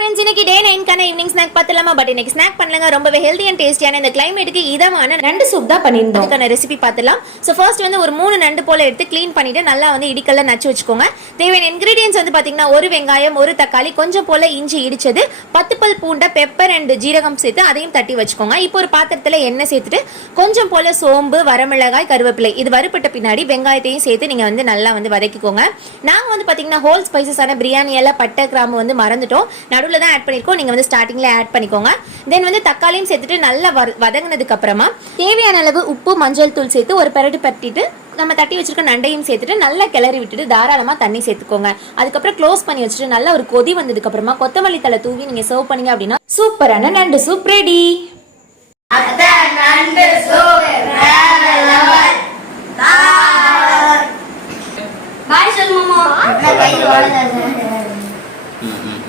Friends, இன்னைக்கு டே 9 கான evening snack பார்த்தலாமா? But இன்னைக்கு ஸ்நாக் பண்ணலங்க. ரொம்பவே ஹெல்தி அண்ட் டேஸ்டியான இந்த கிளைமேட்டுக்கு இதமான நண்டு சூப் தான் பண்ணியிருந்தோம். அதுக்கான ரெசிபி பார்த்தலாம். ஸோ ஃபர்ஸ்ட் வந்து ஒரு 3 நண்டு போல எடுத்து க்ளீன் பண்ணிட்டு நல்லா வந்து இடிக்கல்ல நச்சு வச்சுக்கோங்க. தேவையான இன்கிரீடியன்ஸ் வந்து பார்த்தீங்கன்னா ஒரு வெங்காயம், ஒரு தக்காளி, கொஞ்சம் போல இஞ்சி இடிச்சது, 10 பல் பூண்டை, பெப்பர் அண்ட் ஜீரகம் சேர்த்து அதையும் தட்டி வச்சுக்கோங்க. இப்போ ஒரு பாத்திரத்தில் எண்ணெய் சேர்த்துட்டு கொஞ்சம் போல சோம்பு, வரமிளகாய், கருவேப்பிலை இது வறுப்பட்ட பின்னாடி வெங்காயத்தையும் சேர்த்து நீங்க வந்து நல்லா வந்து வதக்கிக்கோங்க. நாங்க வந்து பார்த்தீங்கன்னா ஹோல் ஸ்பைசஸான பிரியாணி எல்லாம் பட்டை கிராம்பு வந்து மறந்துட்டோம், நடுவில் தான் ஆட் பண்ணிருக்கோம். நீங்க வந்து ஸ்டார்டிங்ல ஆட் பண்ணிக்கோங்க. தென் வந்து தக்காளியும் சேர்த்துட்டு நல்லா வதங்கினதுக்கு அப்புறமா தேவையான அளவு உப்பு, மஞ்சள் தூள் சேர்த்து ஒரு பெரட்டு பட்டிட்டு நம்ம தட்டி வச்சிருக்க நண்டையும் சேர்த்துட்டு நல்லா கிளறி விட்டுட்டு தாராளமா தண்ணி சேர்த்துக்கோங்க. அதுக்கப்புறம் க்ளோஸ் பண்ணி வச்சுட்டு நல்லா ஒரு கொதி வந்ததுக்கு அப்புறமா கொத்தமல்லி தலை தூவி நீங்க சர்வ் பண்ணீங்க அப்படின்னா சூப்பரான நண்டு சூப் ரெடி. பாய் சொல்லுமா.